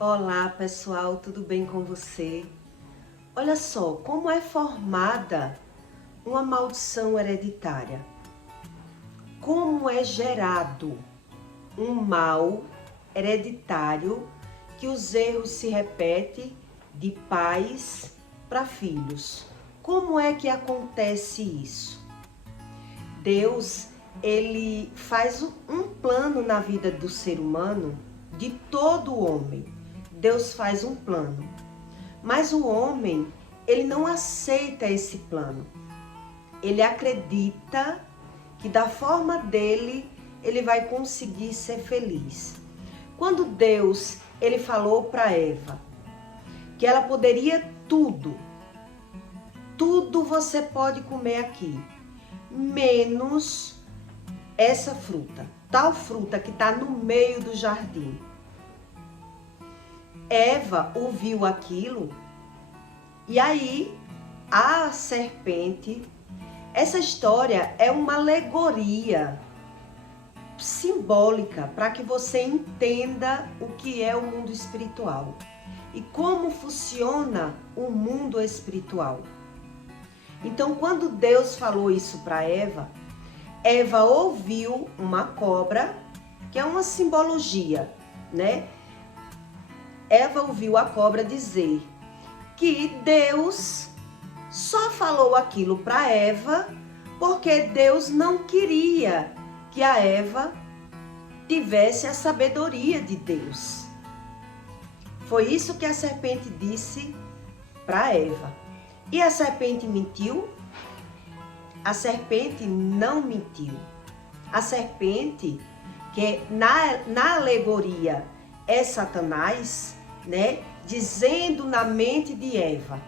Olá pessoal, tudo bem com você? Olha só, como é formada uma maldição hereditária? Como é gerado um mal hereditário que os erros se repetem de pais para filhos? Como é que acontece isso? Deus, ele faz um plano na vida do ser humano, de todo homem. Deus faz um plano, mas o homem, ele não aceita esse plano. Ele acredita que da forma dele, ele vai conseguir ser feliz. Quando Deus, ele falou para Eva que ela poderia tudo você pode comer aqui, menos essa fruta, tal fruta que está no meio do jardim. Eva ouviu aquilo e aí a serpente, essa história é uma alegoria simbólica para que você entenda o que é o mundo espiritual e como funciona o mundo espiritual. Então, quando Deus falou isso para Eva, Eva ouviu uma cobra, que é uma simbologia, né? Eva ouviu a cobra dizer que Deus só falou aquilo para Eva porque Deus não queria que a Eva tivesse a sabedoria de Deus. Foi isso que a serpente disse para Eva. E a serpente mentiu? A serpente não mentiu. A serpente, que na alegoria é Satanás, né? Dizendo na mente de Eva: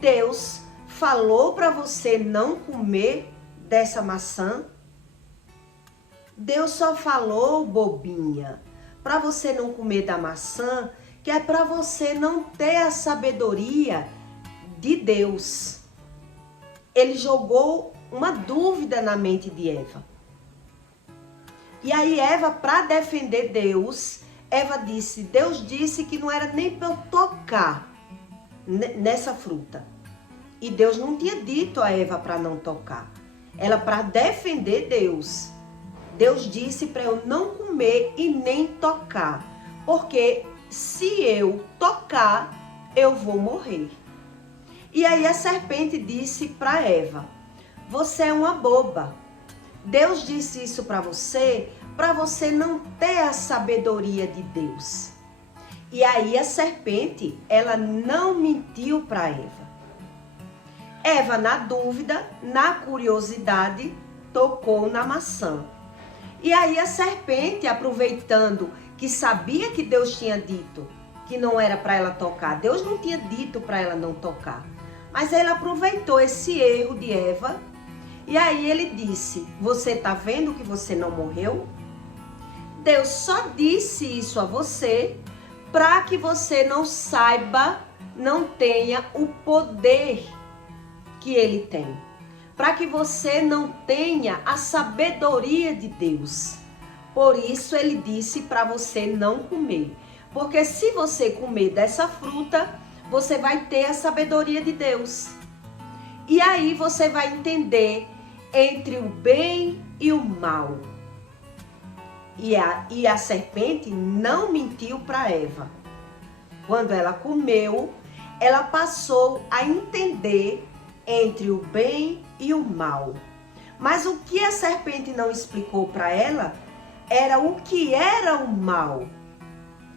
Deus falou para você não comer dessa maçã? Deus só falou, bobinha, para você não comer da maçã, que é para você não ter a sabedoria de Deus. Ele jogou uma dúvida na mente de Eva. E aí Eva, para defender Deus, Eva disse, Deus disse que não era nem para eu tocar nessa fruta. E Deus não tinha dito a Eva para não tocar. Ela, para defender Deus, Deus disse para eu não comer e nem tocar. Porque se eu tocar, eu vou morrer. E aí a serpente disse para Eva, você é uma boba. Deus disse isso para você não ter a sabedoria de Deus. E aí a serpente, ela não mentiu para Eva. Eva, na dúvida, na curiosidade, tocou na maçã. E aí a serpente, aproveitando que sabia que Deus tinha dito que não era para ela tocar, Deus não tinha dito para ela não tocar, mas ela aproveitou esse erro de Eva. E aí ele disse, você tá vendo que você não morreu? Deus só disse isso a você para que você não saiba, não tenha o poder que ele tem. Para que você não tenha a sabedoria de Deus. Por isso ele disse para você não comer. Porque se você comer dessa fruta, você vai ter a sabedoria de Deus. E aí você vai entender entre o bem e o mal. E a serpente não mentiu para Eva. Quando ela comeu, ela passou a entender entre o bem e o mal. Mas o que a serpente não explicou para ela era o que era o mal.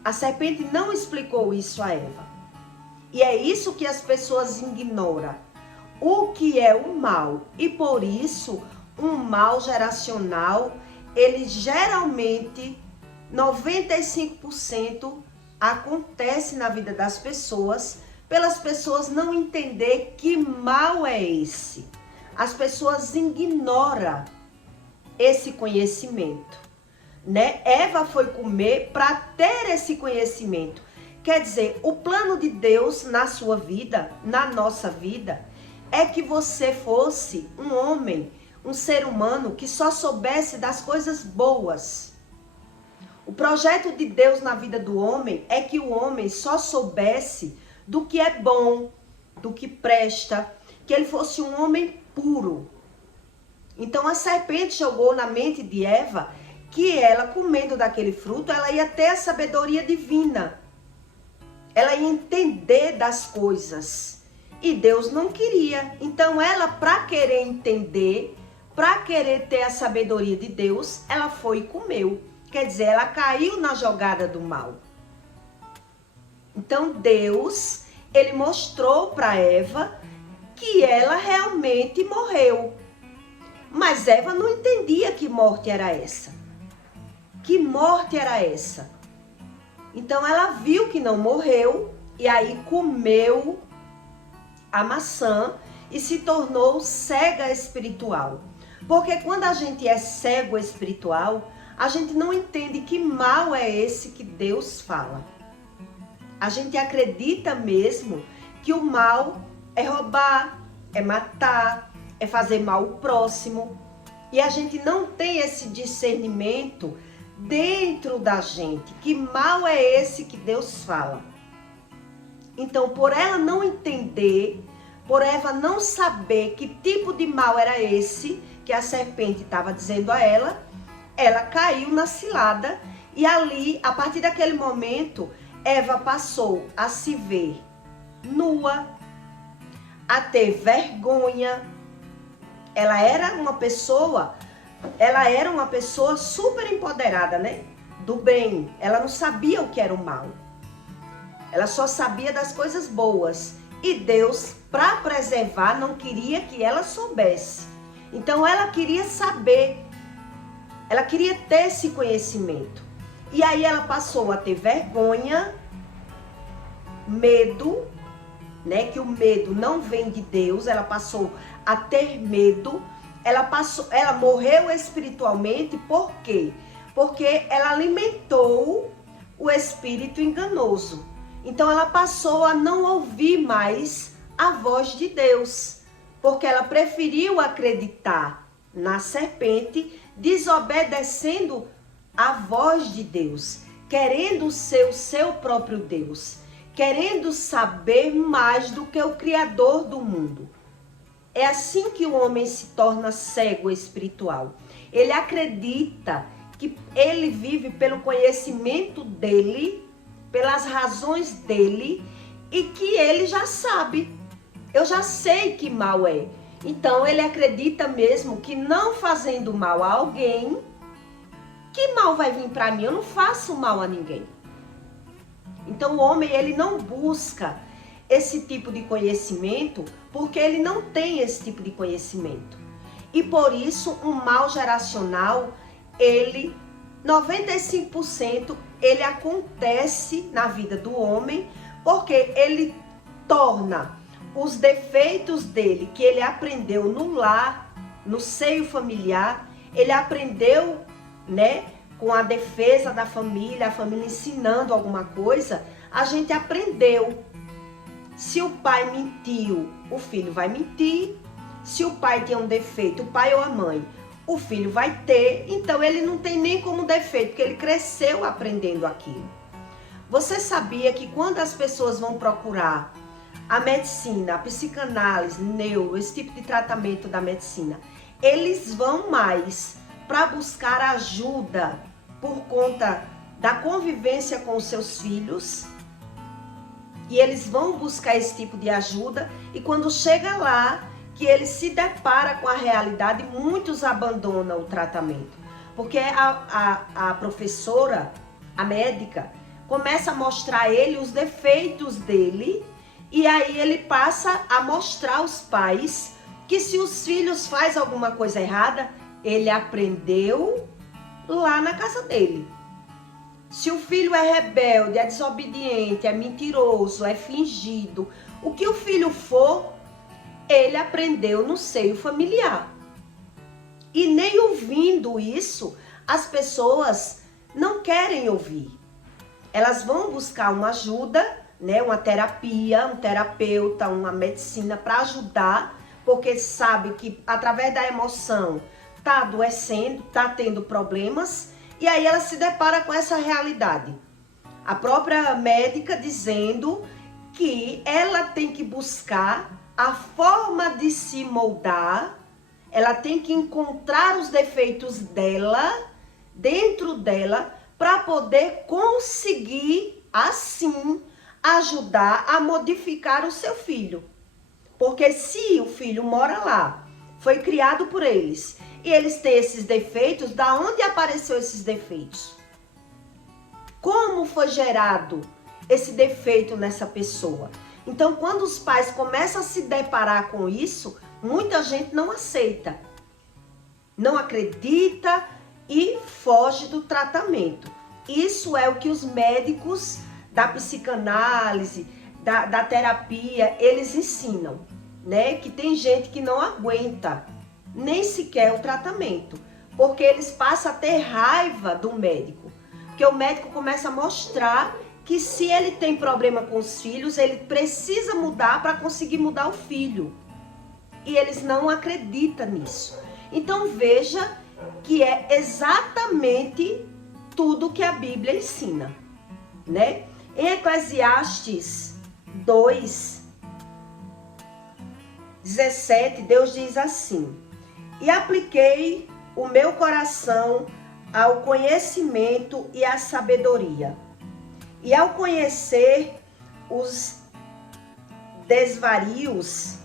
A serpente não explicou isso a Eva. E é isso que as pessoas ignoram. O que é o mal? E por isso, um mal geracional, ele geralmente, 95% acontece na vida das pessoas, pelas pessoas não entender que mal é esse. As pessoas ignoram esse conhecimento, né? Eva foi comer para ter esse conhecimento. Quer dizer, o plano de Deus na sua vida, na nossa vida, é que você fosse um homem, um ser humano que só soubesse das coisas boas. O projeto de Deus na vida do homem é que o homem só soubesse do que é bom, do que presta, que ele fosse um homem puro. Então a serpente jogou na mente de Eva que ela, comendo daquele fruto, ela ia ter a sabedoria divina. Ela ia entender das coisas. E Deus não queria. Então ela, para querer entender, para querer ter a sabedoria de Deus, ela foi e comeu. Quer dizer, ela caiu na jogada do mal. Então Deus, ele mostrou para Eva que ela realmente morreu. Mas Eva não entendia que morte era essa. Que morte era essa? Então ela viu que não morreu e aí comeu a maçã e se tornou cega espiritual. Porque quando a gente é cego espiritual, a gente não entende que mal é esse que Deus fala. A gente acredita mesmo que o mal é roubar, é matar, é fazer mal ao próximo. E a gente não tem esse discernimento dentro da gente. Que mal é esse que Deus fala? Então, por ela não entender, por Eva não saber que tipo de mal era esse que a serpente estava dizendo a ela, ela caiu na cilada e ali, a partir daquele momento, Eva passou a se ver nua, a ter vergonha. Ela era uma pessoa super empoderada, né? Do bem. Ela não sabia o que era o mal. Ela só sabia das coisas boas. E Deus, para preservar, não queria que ela soubesse. Então ela queria saber. Ela queria ter esse conhecimento. E aí ela passou a ter vergonha, medo, né? Que o medo não vem de Deus. Ela passou a ter medo. Ela morreu espiritualmente, por quê? Porque ela alimentou o espírito enganoso. Então ela passou a não ouvir mais a voz de Deus, porque ela preferiu acreditar na serpente, desobedecendo a voz de Deus, querendo ser o seu próprio Deus, querendo saber mais do que o Criador do mundo. É assim que o homem se torna cego espiritual. Ele acredita que ele vive pelo conhecimento dele, pelas razões dele, e que ele já sabe. Eu já sei que mal é. Então ele acredita mesmo que não fazendo mal a alguém, que mal vai vir para mim? Eu não faço mal a ninguém. Então o homem, ele não busca esse tipo de conhecimento porque ele não tem esse tipo de conhecimento. E por isso um mal geracional, 95% ele acontece na vida do homem porque ele torna os defeitos dele que ele aprendeu no lar, no seio familiar, ele aprendeu, né, com a defesa da família, a família ensinando alguma coisa, a gente aprendeu. Se o pai mentiu, o filho vai mentir. Se o pai tem um defeito, o pai ou a mãe, o filho vai ter. Então ele não tem nem como defeito, porque ele cresceu aprendendo aquilo. Você sabia que quando as pessoas vão procurar a medicina, a psicanálise, neuro, esse tipo de tratamento da medicina, eles vão mais para buscar ajuda por conta da convivência com os seus filhos? E eles vão buscar esse tipo de ajuda e quando chega lá, que ele se depara com a realidade, muitos abandonam o tratamento. Porque a professora, a médica, começa a mostrar a ele os defeitos dele e aí ele passa a mostrar aos pais que se os filhos fazem alguma coisa errada, ele aprendeu lá na casa dele. Se o filho é rebelde, é desobediente, é mentiroso, é fingido, o que o filho for, ele aprendeu no seio familiar. E nem ouvindo isso, as pessoas não querem ouvir. Elas vão buscar uma ajuda, né, uma terapia, um terapeuta, uma medicina para ajudar, porque sabe que através da emoção está adoecendo, está tendo problemas. E aí ela se depara com essa realidade. A própria médica dizendo que ela tem que buscar a forma de se moldar, ela tem que encontrar os defeitos dela, dentro dela, para poder conseguir, assim, ajudar a modificar o seu filho. Porque se o filho mora lá, foi criado por eles, e eles têm esses defeitos, da onde apareceu esses defeitos? Como foi gerado esse defeito nessa pessoa? Então, quando os pais começam a se deparar com isso, muita gente não aceita, não acredita e foge do tratamento. Isso é o que os médicos da psicanálise, da terapia, eles ensinam, né? Que tem gente que não aguenta nem sequer o tratamento, porque eles passam a ter raiva do médico. Porque o médico começa a mostrar que se ele tem problema com os filhos, ele precisa mudar para conseguir mudar o filho. E eles não acreditam nisso. Então veja que é exatamente tudo que a Bíblia ensina, né? Em Eclesiastes 2:17, Deus diz assim: e apliquei o meu coração ao conhecimento e à sabedoria, e ao conhecer os desvarios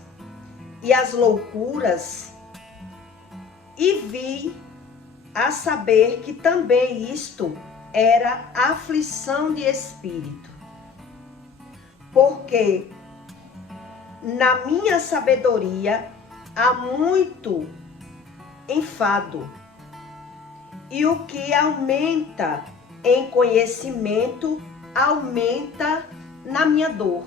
e as loucuras, e vi a saber que também isto era aflição de espírito, porque na minha sabedoria há muito enfado, e o que aumenta em conhecimento aumenta na minha dor.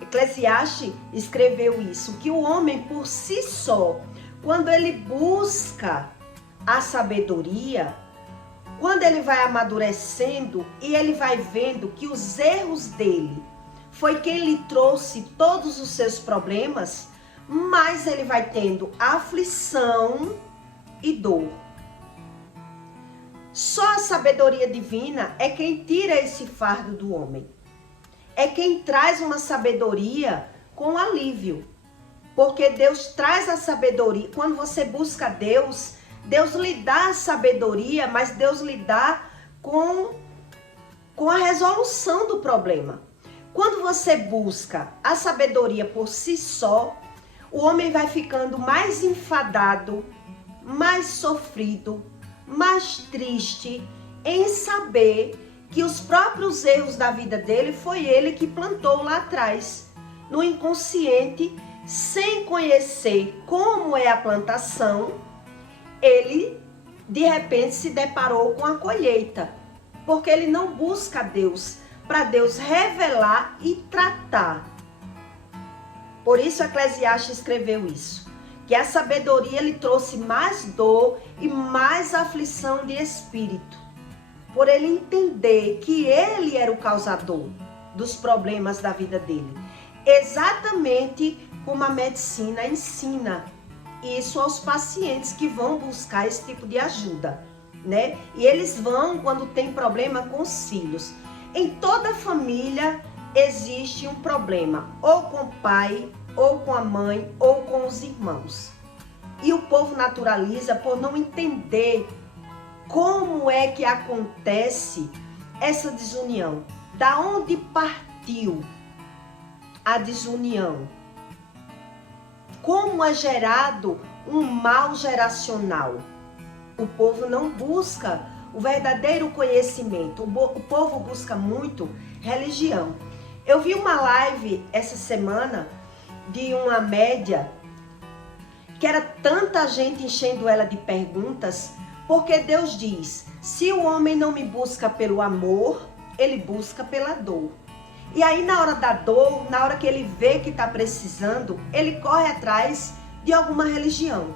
Eclesiastes escreveu isso, que o homem por si só, quando ele busca a sabedoria, quando ele vai amadurecendo e ele vai vendo que os erros dele foi quem lhe trouxe todos os seus problemas, mas ele vai tendo aflição e dor. Só a sabedoria divina é quem tira esse fardo do homem. É quem traz uma sabedoria com alívio. Porque Deus traz a sabedoria. Quando você busca Deus, Deus lhe dá a sabedoria, mas Deus lhe dá com a resolução do problema. Quando você busca a sabedoria por si só, o homem vai ficando mais enfadado, mais sofrido, mais triste em saber que os próprios erros da vida dele foi ele que plantou lá atrás, no inconsciente, sem conhecer como é a plantação. Ele de repente se deparou com a colheita, porque ele não busca Deus, para Deus revelar e tratar. Por isso Eclesiastes escreveu isso, que a sabedoria lhe trouxe mais dor e mais aflição de espírito, por ele entender que ele era o causador dos problemas da vida dele. Exatamente como a medicina ensina isso aos pacientes que vão buscar esse tipo de ajuda, né? E eles vão quando tem problema com os filhos. Em toda família existe um problema, ou com o pai, ou com a mãe, ou com os irmãos. E o povo naturaliza por não entender como é que acontece essa desunião. Da onde partiu a desunião? Como é gerado um mal geracional? O povo não busca o verdadeiro conhecimento. O povo busca muito religião. Eu vi uma live essa semana de uma média, que era tanta gente enchendo ela de perguntas, porque Deus diz: se o homem não me busca pelo amor, ele busca pela dor. E aí na hora da dor, na hora que ele vê que está precisando, ele corre atrás de alguma religião,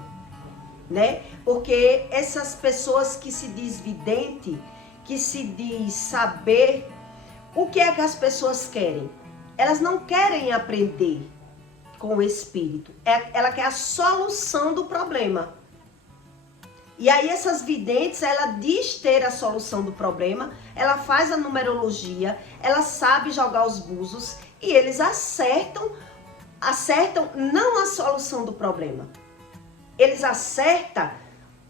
né? Porque essas pessoas que se diz vidente, que se diz saber, o que é que as pessoas querem? Elas não querem aprender com o Espírito. Ela quer a solução do problema. E aí essas videntes, ela diz ter a solução do problema, ela faz a numerologia, ela sabe jogar os búzios e eles acertam não a solução do problema. Eles acertam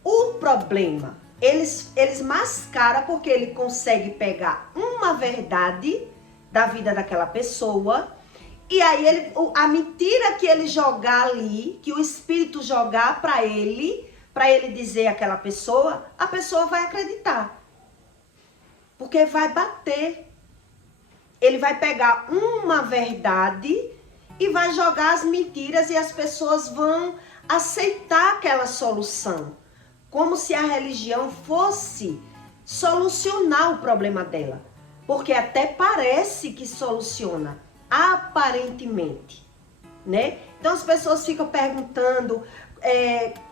o problema. Eles mascaram porque ele consegue pegar uma verdade da vida daquela pessoa e aí a mentira que ele jogar ali, que o espírito jogar para ele dizer àquela pessoa, a pessoa vai acreditar. Porque vai bater. Ele vai pegar uma verdade e vai jogar as mentiras e as pessoas vão aceitar aquela solução. Como se a religião fosse solucionar o problema dela. Porque até parece que soluciona, aparentemente, né? Então as pessoas ficam perguntando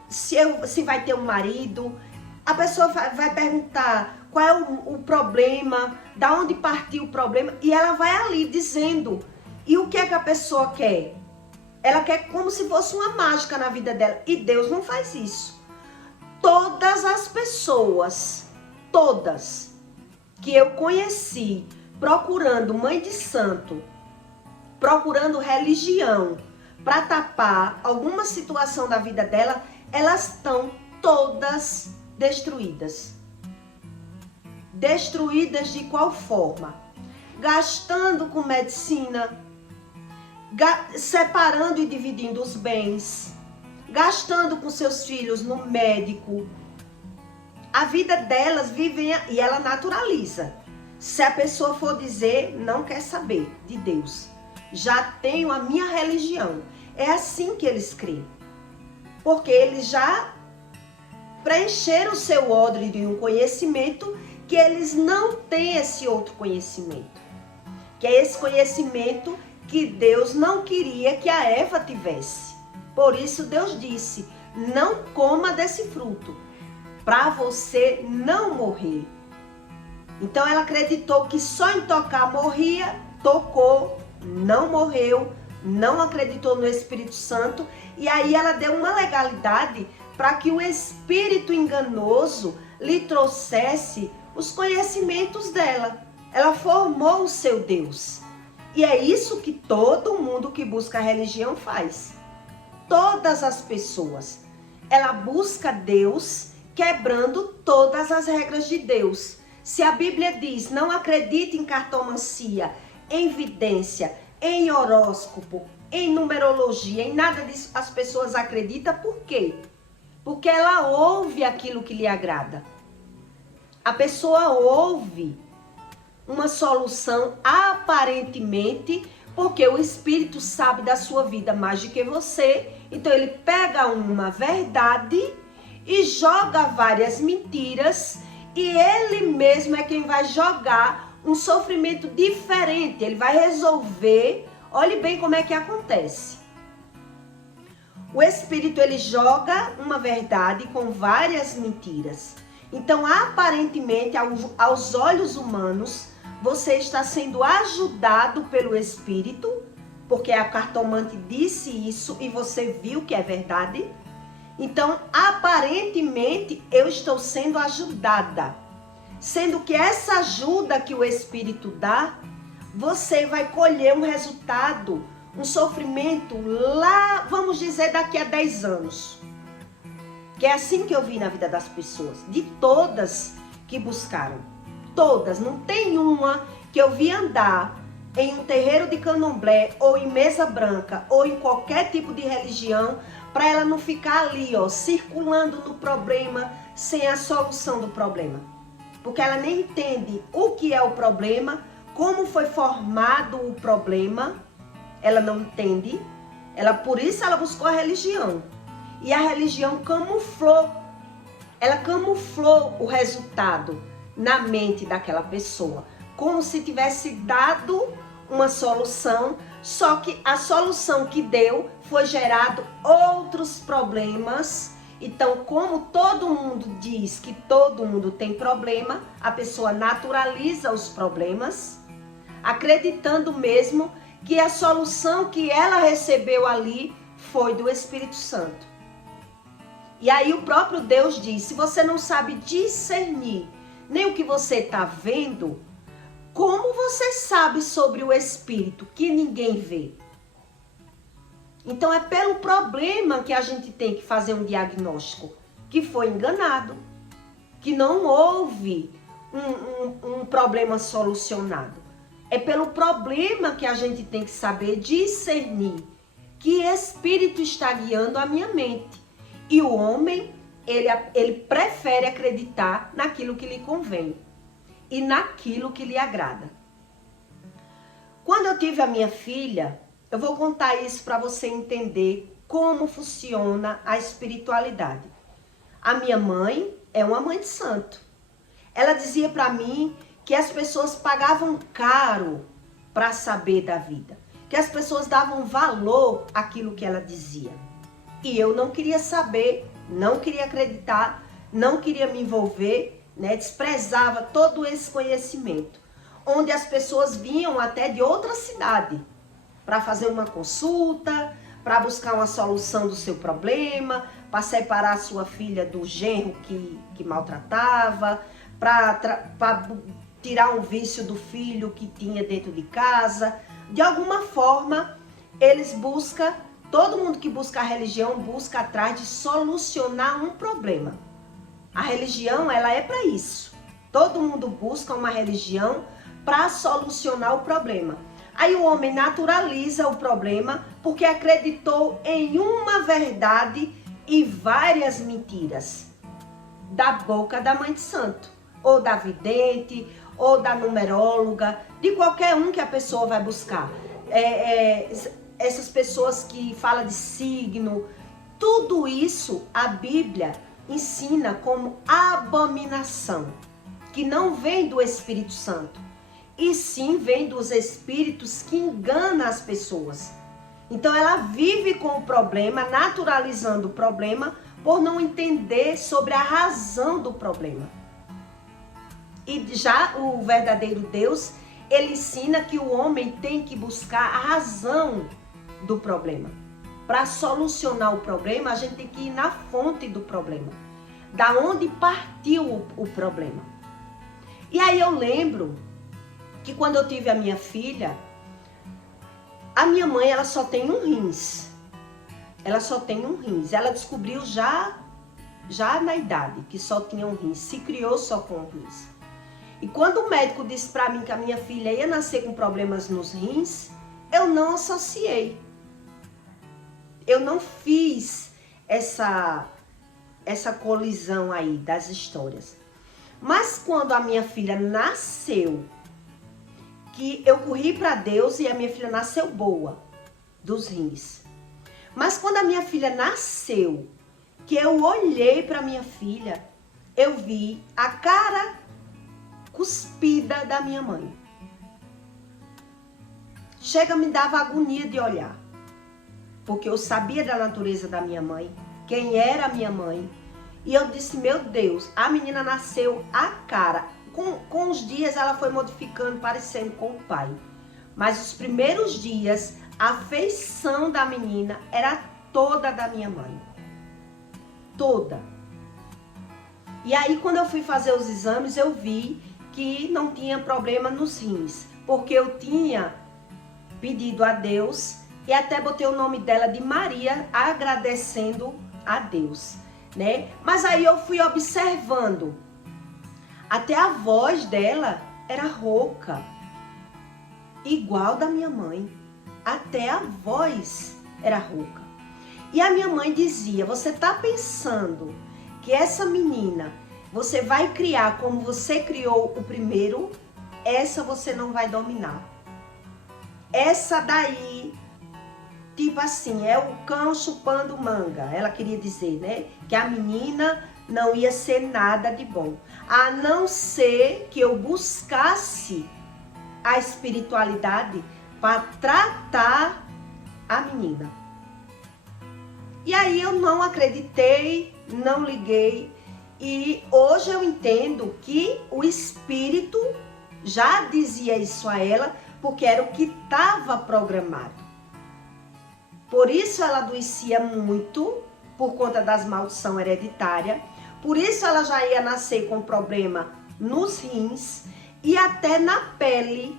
se vai ter um marido. A pessoa vai perguntar qual é o problema, da onde partiu o problema, e ela vai ali dizendo. E o que é que a pessoa quer? Ela quer como se fosse uma mágica na vida dela. E Deus não faz isso. Todas as pessoas, todas que eu conheci procurando mãe de santo, procurando religião para tapar alguma situação da vida dela, elas estão todas destruídas. Destruídas de qual forma? Gastando com medicina, separando e dividindo os bens, gastando com seus filhos no médico. A vida delas vivem e ela naturaliza. Se a pessoa for dizer, não quer saber de Deus, já tenho a minha religião. É assim que eles creem. Porque eles já preencheram o seu odre de um conhecimento que eles não têm esse outro conhecimento. Que é esse conhecimento que Deus não queria que a Eva tivesse. Por isso Deus disse, não coma desse fruto, para você não morrer. Então ela acreditou que só em tocar morria, tocou, não morreu, não acreditou no Espírito Santo. E aí ela deu uma legalidade para que o espírito enganoso lhe trouxesse os conhecimentos dela. Ela formou o seu Deus. E é isso que todo mundo que busca a religião faz. Todas as pessoas. Ela busca Deus quebrando todas as regras de Deus. Se a Bíblia diz, não acredite em cartomancia, em vidência, em horóscopo, em numerologia, em nada disso, as pessoas acreditam. Por quê? Porque ela ouve aquilo que lhe agrada. A pessoa ouve uma solução aparentemente, porque o Espírito sabe da sua vida mais do que você. Então ele pega uma verdade e joga várias mentiras, e ele mesmo é quem vai jogar um sofrimento diferente. Ele vai resolver. Olhe bem como é que acontece. O Espírito, ele joga uma verdade com várias mentiras. Então, aparentemente, aos olhos humanos, você está sendo ajudado pelo Espírito, porque a cartomante disse isso e você viu que é verdade. Então, aparentemente, eu estou sendo ajudada. Sendo que essa ajuda que o Espírito dá, você vai colher um resultado, um sofrimento lá, vamos dizer, daqui a 10 anos. Que é assim que eu vi na vida das pessoas, de todas que buscaram. Todas, não tem uma que eu vi andar em um terreiro de candomblé, ou em mesa branca, ou em qualquer tipo de religião, para ela não ficar ali, ó, circulando no problema, sem a solução do problema. Porque ela nem entende o que é o problema, como foi formado o problema, ela não entende. Por isso ela buscou a religião. E a religião camuflou. Ela camuflou o resultado na mente daquela pessoa, como se tivesse dado uma solução, só que a solução que deu foi gerado outros problemas. Então, como todo mundo diz que todo mundo tem problema, a pessoa naturaliza os problemas, acreditando mesmo que a solução que ela recebeu ali foi do Espírito Santo. E aí o próprio Deus diz, se você não sabe discernir nem o que você está vendo, como você sabe sobre o Espírito que ninguém vê? Então é pelo problema que a gente tem que fazer um diagnóstico, que foi enganado, que não houve um problema solucionado. É pelo problema que a gente tem que saber discernir que espírito está guiando a minha mente. E o homem, ele prefere acreditar naquilo que lhe convém e naquilo que lhe agrada. Quando eu tive a minha filha, eu vou contar isso para você entender como funciona a espiritualidade. A minha mãe é uma mãe de santo. Ela dizia para mim que as pessoas pagavam caro para saber da vida, que as pessoas davam valor àquilo que ela dizia. E eu não queria saber, não queria acreditar, não queria me envolver, né? Desprezava todo esse conhecimento, onde as pessoas vinham até de outra cidade para fazer uma consulta, para buscar uma solução do seu problema, para separar a sua filha do genro que maltratava, para tirar um vício do filho que tinha dentro de casa. De alguma forma, eles buscam, todo mundo que busca a religião busca atrás de solucionar um problema. A religião, ela é para isso. Todo mundo busca uma religião para solucionar o problema. Aí o homem naturaliza o problema porque acreditou em uma verdade e várias mentiras da boca da mãe de santo, ou da vidente, ou da numeróloga, de qualquer um que a pessoa vai buscar. Essas pessoas que falam de signo, tudo isso a Bíblia ensina como abominação, que não vem do Espírito Santo, e sim vem dos espíritos que enganam as pessoas. Então ela vive com o problema, naturalizando o problema, por não entender sobre a razão do problema. E já o verdadeiro Deus, ele ensina que o homem tem que buscar a razão do problema. Para solucionar o problema, a gente tem que ir na fonte do problema, da onde partiu o problema. E aí eu lembro que quando eu tive a minha filha, a minha mãe, ela só tem um rins. Ela só tem um rins. Ela descobriu já na idade que só tinha um rins. Se criou só com um rins. E quando o médico disse para mim que a minha filha ia nascer com problemas nos rins, eu não associei. Eu não fiz essa colisão aí das histórias. Mas quando a minha filha nasceu, que eu corri para Deus e a minha filha nasceu boa, dos rins. Mas quando a minha filha nasceu, que eu olhei para minha filha, eu vi a cara cuspida da minha mãe. Chega, me dava agonia de olhar, porque eu sabia da natureza da minha mãe, quem era a minha mãe, e eu disse, meu Deus, a menina nasceu a cara. Com os dias ela foi modificando, parecendo com o pai. Mas os primeiros dias, a feição da menina era toda da minha mãe. Toda. E aí quando eu fui fazer os exames, eu vi que não tinha problema nos rins. Porque eu tinha pedido a Deus e até botei o nome dela de Maria, agradecendo a Deus, né? Mas aí eu fui observando. Até a voz dela era rouca, igual da minha mãe. Até a voz era rouca. E a minha mãe dizia, você tá pensando que essa menina, você vai criar como você criou o primeiro, essa você não vai dominar. Essa daí, tipo assim, é o cão chupando manga. Ela queria dizer, né? Que a menina não ia ser nada de bom. A não ser que eu buscasse a espiritualidade para tratar a menina. E aí eu não acreditei, não liguei. E hoje eu entendo que o espírito já dizia isso a ela, porque era o que estava programado. Por isso ela adoecia muito por conta das maldições hereditárias. Por isso ela já ia nascer com problema nos rins e até na pele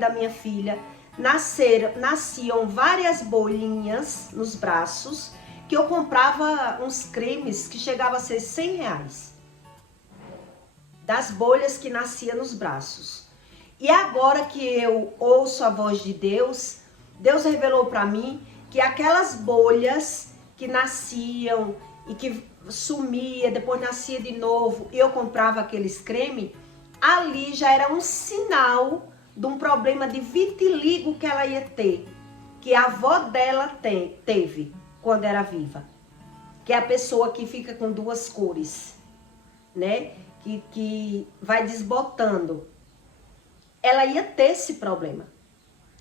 da minha filha. Nasciam várias bolinhas nos braços, que eu comprava uns cremes que chegavam a ser R$100. Das bolhas que nasciam nos braços. E agora que eu ouço a voz de Deus, Deus revelou para mim que aquelas bolhas que nasciam e que sumia, depois nascia de novo, e eu comprava aqueles cremes, ali já era um sinal de um problema de vitiligo que ela ia ter, que a avó dela teve quando era viva, que é a pessoa que fica com duas cores, né? Que vai desbotando. Ela ia ter esse problema.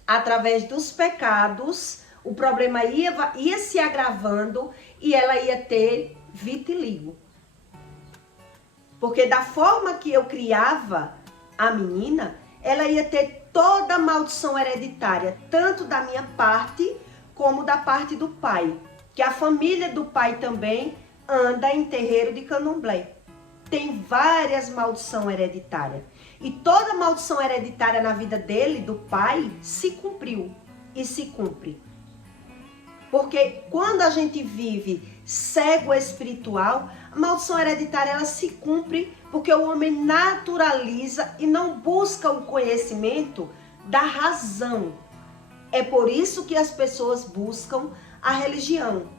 Através dos pecados, o problema ia se agravando e ela ia ter vitiligo. Porque da forma que eu criava a menina, ela ia ter toda a maldição hereditária, tanto da minha parte como da parte do pai. Que a família do pai também anda em terreiro de candomblé. Tem várias maldições hereditárias. E toda maldição hereditária na vida dele, do pai, se cumpriu e se cumpre. Porque quando a gente vive cego espiritual, a maldição hereditária ela se cumpre porque o homem naturaliza e não busca o conhecimento da razão. É por isso que as pessoas buscam a religião.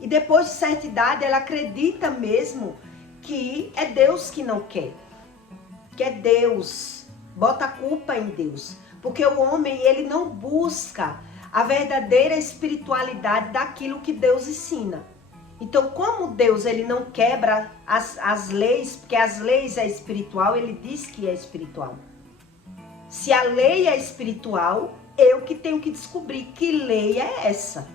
E depois de certa idade, ela acredita mesmo que é Deus que não quer. Que é Deus. Bota a culpa em Deus. Porque o homem, ele não busca a verdadeira espiritualidade daquilo que Deus ensina. Então, como Deus ele não quebra as leis, porque as leis é espiritual, ele diz que é espiritual. Se a lei é espiritual, eu que tenho que descobrir que lei é essa.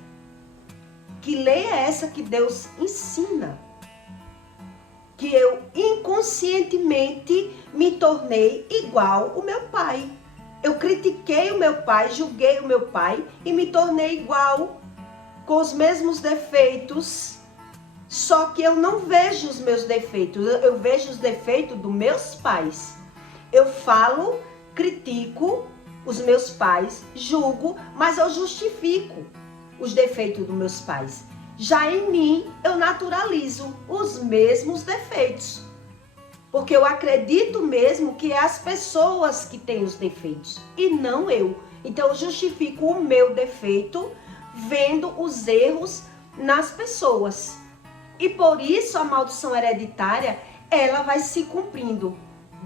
Que lei é essa que Deus ensina? Que eu inconscientemente me tornei igual o meu pai. Eu critiquei o meu pai, julguei o meu pai e me tornei igual, com os mesmos defeitos. Só que eu não vejo os meus defeitos, eu vejo os defeitos dos meus pais. Eu falo, critico os meus pais, julgo, mas eu justifico os defeitos dos meus pais. Já em mim, eu naturalizo os mesmos defeitos. Porque eu acredito mesmo que é as pessoas que têm os defeitos e não eu. Então eu justifico o meu defeito vendo os erros nas pessoas. E por isso a maldição hereditária, ela vai se cumprindo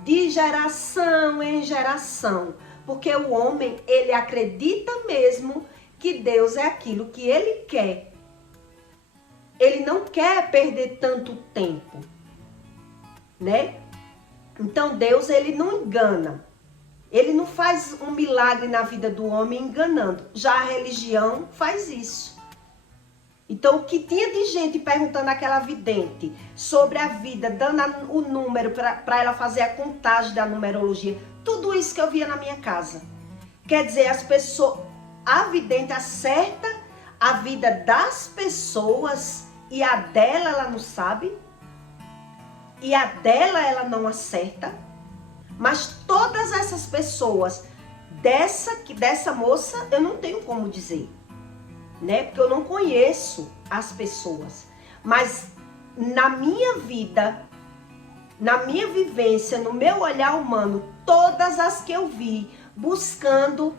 de geração em geração. Porque o homem, ele acredita mesmo que Deus é aquilo que ele quer. Ele não quer perder tanto tempo, né? Então Deus, ele não engana. Ele não faz um milagre na vida do homem enganando. Já a religião faz isso. Então, o que tinha de gente perguntando àquela vidente sobre a vida, dando o número para ela fazer a contagem da numerologia, tudo isso que eu via na minha casa. Quer dizer, as pessoas, a vidente acerta a vida das pessoas e a dela ela não sabe, e a dela ela não acerta, mas todas essas pessoas, dessa moça, eu não tenho como dizer, né? Porque eu não conheço as pessoas, mas na minha vida, na minha vivência, no meu olhar humano, todas as que eu vi buscando,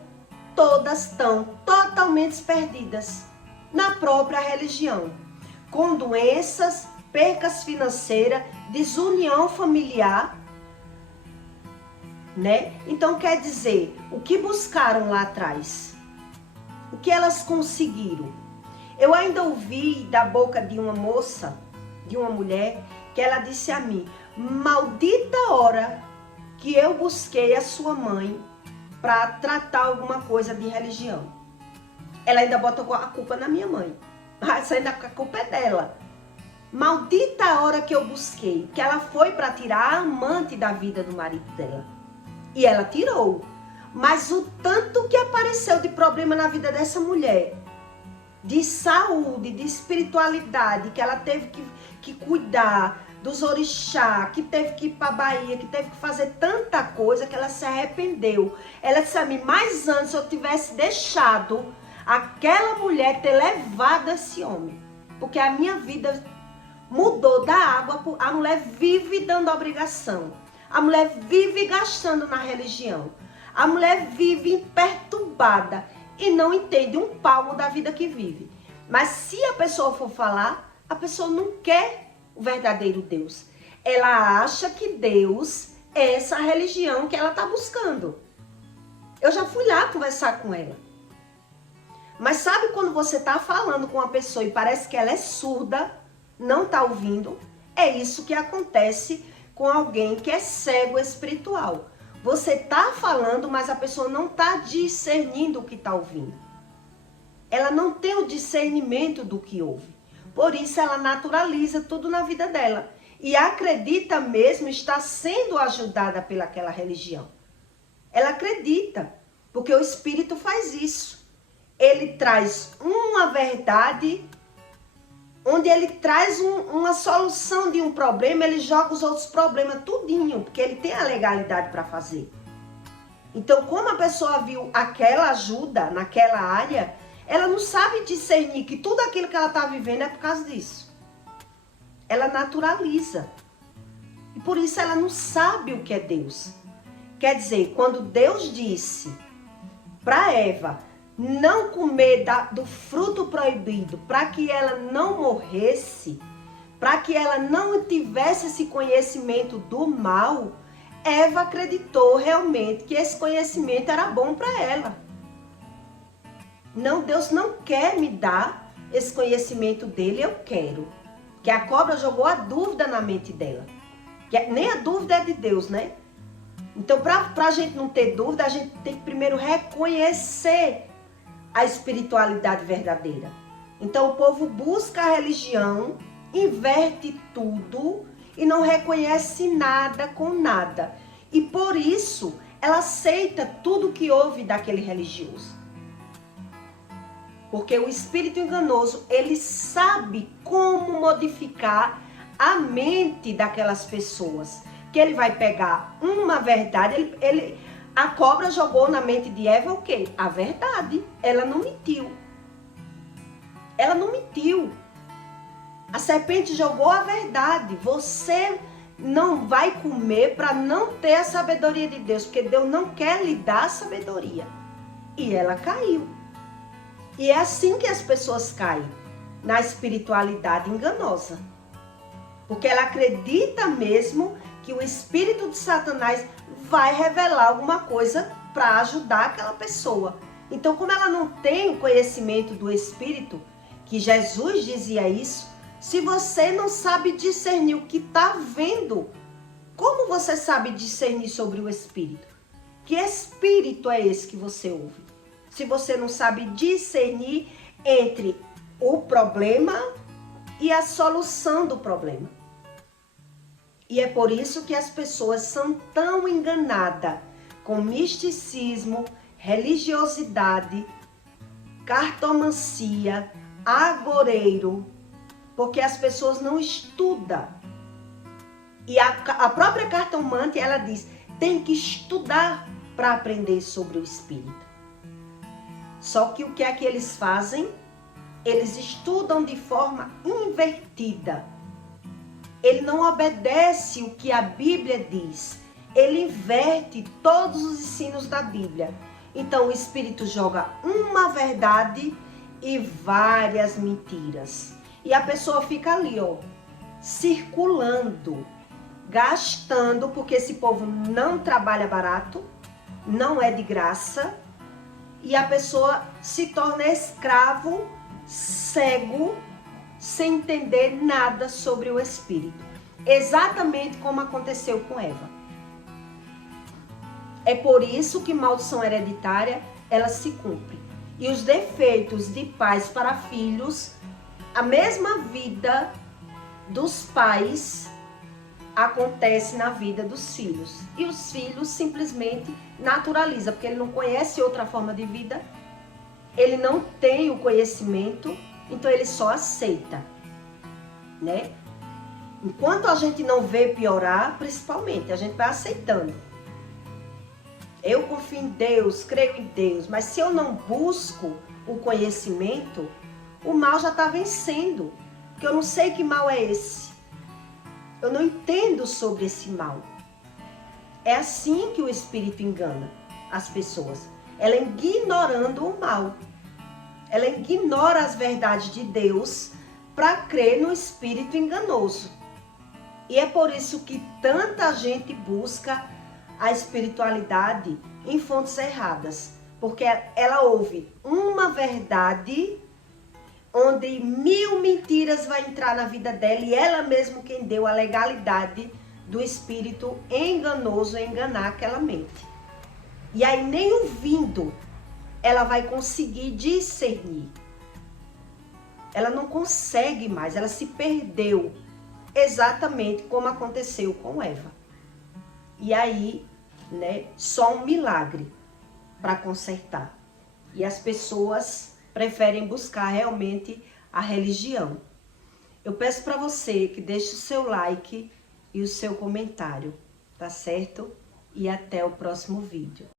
todas estão totalmente perdidas na própria religião, com doenças, percas financeiras, desunião familiar, né? Então quer dizer, o que buscaram lá atrás? O que elas conseguiram? Eu ainda ouvi da boca de uma moça, de uma mulher, que ela disse a mim: maldita hora que eu busquei a sua mãe para tratar alguma coisa de religião. Ela ainda bota a culpa na minha mãe. Mas ainda a culpa é dela. Maldita hora que eu busquei, que ela foi para tirar a amante da vida do marido dela. E ela tirou. Mas o tanto que apareceu de problema na vida dessa mulher, de saúde, de espiritualidade, que ela teve que cuidar dos orixás, que teve que ir para a Bahia, que teve que fazer tanta coisa que ela se arrependeu. Ela disse a mim, mas antes eu tivesse deixado aquela mulher ter levado esse homem, porque a minha vida mudou da água. A mulher vive dando obrigação, a mulher vive gastando na religião, a mulher vive perturbada e não entende um palmo da vida que vive. Mas se a pessoa for falar, a pessoa não quer o verdadeiro Deus. Ela acha que Deus é essa religião que ela está buscando. Eu já fui lá conversar com ela. Mas sabe quando você está falando com uma pessoa e parece que ela é surda, não está ouvindo? É isso que acontece com alguém que é cego espiritual. Você está falando, mas a pessoa não está discernindo o que está ouvindo. Ela não tem o discernimento do que ouve. Por isso ela naturaliza tudo na vida dela. E acredita mesmo estar sendo ajudada pelaquela religião. Ela acredita, porque o Espírito faz isso. Ele traz uma verdade, onde ele traz uma solução de um problema, ele joga os outros problemas tudinho, porque ele tem a legalidade para fazer. Então, como a pessoa viu aquela ajuda naquela área, ela não sabe discernir que tudo aquilo que ela está vivendo é por causa disso. Ela naturaliza. E por isso ela não sabe o que é Deus. Quer dizer, quando Deus disse para Eva não comer do fruto proibido, para que ela não morresse, para que ela não tivesse esse conhecimento do mal, Eva acreditou realmente que esse conhecimento era bom para ela. Não, Deus não quer me dar esse conhecimento dele, eu quero. Que a cobra jogou a dúvida na mente dela. Nem a dúvida é de Deus, né? Então, para a gente não ter dúvida, a gente tem que primeiro reconhecer a espiritualidade verdadeira. Então, o povo busca a religião, inverte tudo e não reconhece nada com nada. E por isso, ela aceita tudo que ouve daquele religioso. Porque o espírito enganoso, ele sabe como modificar a mente daquelas pessoas. Que ele vai pegar uma verdade, a cobra jogou na mente de Eva o quê? A verdade. Ela não mentiu. Ela não mentiu. A serpente jogou a verdade. Você não vai comer para não ter a sabedoria de Deus, porque Deus não quer lhe dar a sabedoria. E ela caiu. E é assim que as pessoas caem, na espiritualidade enganosa. Porque ela acredita mesmo que o espírito de Satanás vai revelar alguma coisa para ajudar aquela pessoa. Então, como ela não tem o conhecimento do espírito, que Jesus dizia isso, se você não sabe discernir o que está vendo, como você sabe discernir sobre o espírito? Que espírito é esse que você ouve? Se você não sabe discernir entre o problema e a solução do problema. E é por isso que as pessoas são tão enganadas com misticismo, religiosidade, cartomancia, agoreiro, porque as pessoas não estudam. E a própria cartomante, ela diz, tem que estudar para aprender sobre o espírito. Só que o que é que eles fazem? Eles estudam de forma invertida. Ele não obedece o que a Bíblia diz. Ele inverte todos os ensinos da Bíblia. Então o Espírito joga uma verdade e várias mentiras. E a pessoa fica ali, ó, circulando, gastando, porque esse povo não trabalha barato, não é de graça. E a pessoa se torna escravo, cego, sem entender nada sobre o Espírito. Exatamente como aconteceu com Eva. É por isso que maldição hereditária, ela se cumpre. E os defeitos de pais para filhos, a mesma vida dos pais acontece na vida dos filhos. E os filhos simplesmente naturalizam, porque ele não conhece outra forma de vida. ele não tem o conhecimento, então ele só aceita, né? Enquanto a gente não vê piorar, principalmente, a gente vai aceitando. Eu confio em Deus, creio em Deus, mas se eu não busco o conhecimento, o mal já está vencendo, porque eu não sei que mal é esse. Eu não entendo sobre esse mal. É assim que o espírito engana as pessoas. Ela ignorando o mal. Ela ignora as verdades de Deus para crer no espírito enganoso. E é por isso que tanta gente busca a espiritualidade em fontes erradas. Porque ela ouve uma verdade onde 1000 mentiras vai entrar na vida dela e ela mesma quem deu a legalidade do espírito enganoso enganar aquela mente. E aí nem ouvindo ela vai conseguir discernir. Ela não consegue mais, ela se perdeu, exatamente como aconteceu com Eva. E aí, né, só um milagre para consertar. E as pessoas preferem buscar realmente a religião. Eu peço para você que deixe o seu like e o seu comentário, tá certo? E até o próximo vídeo.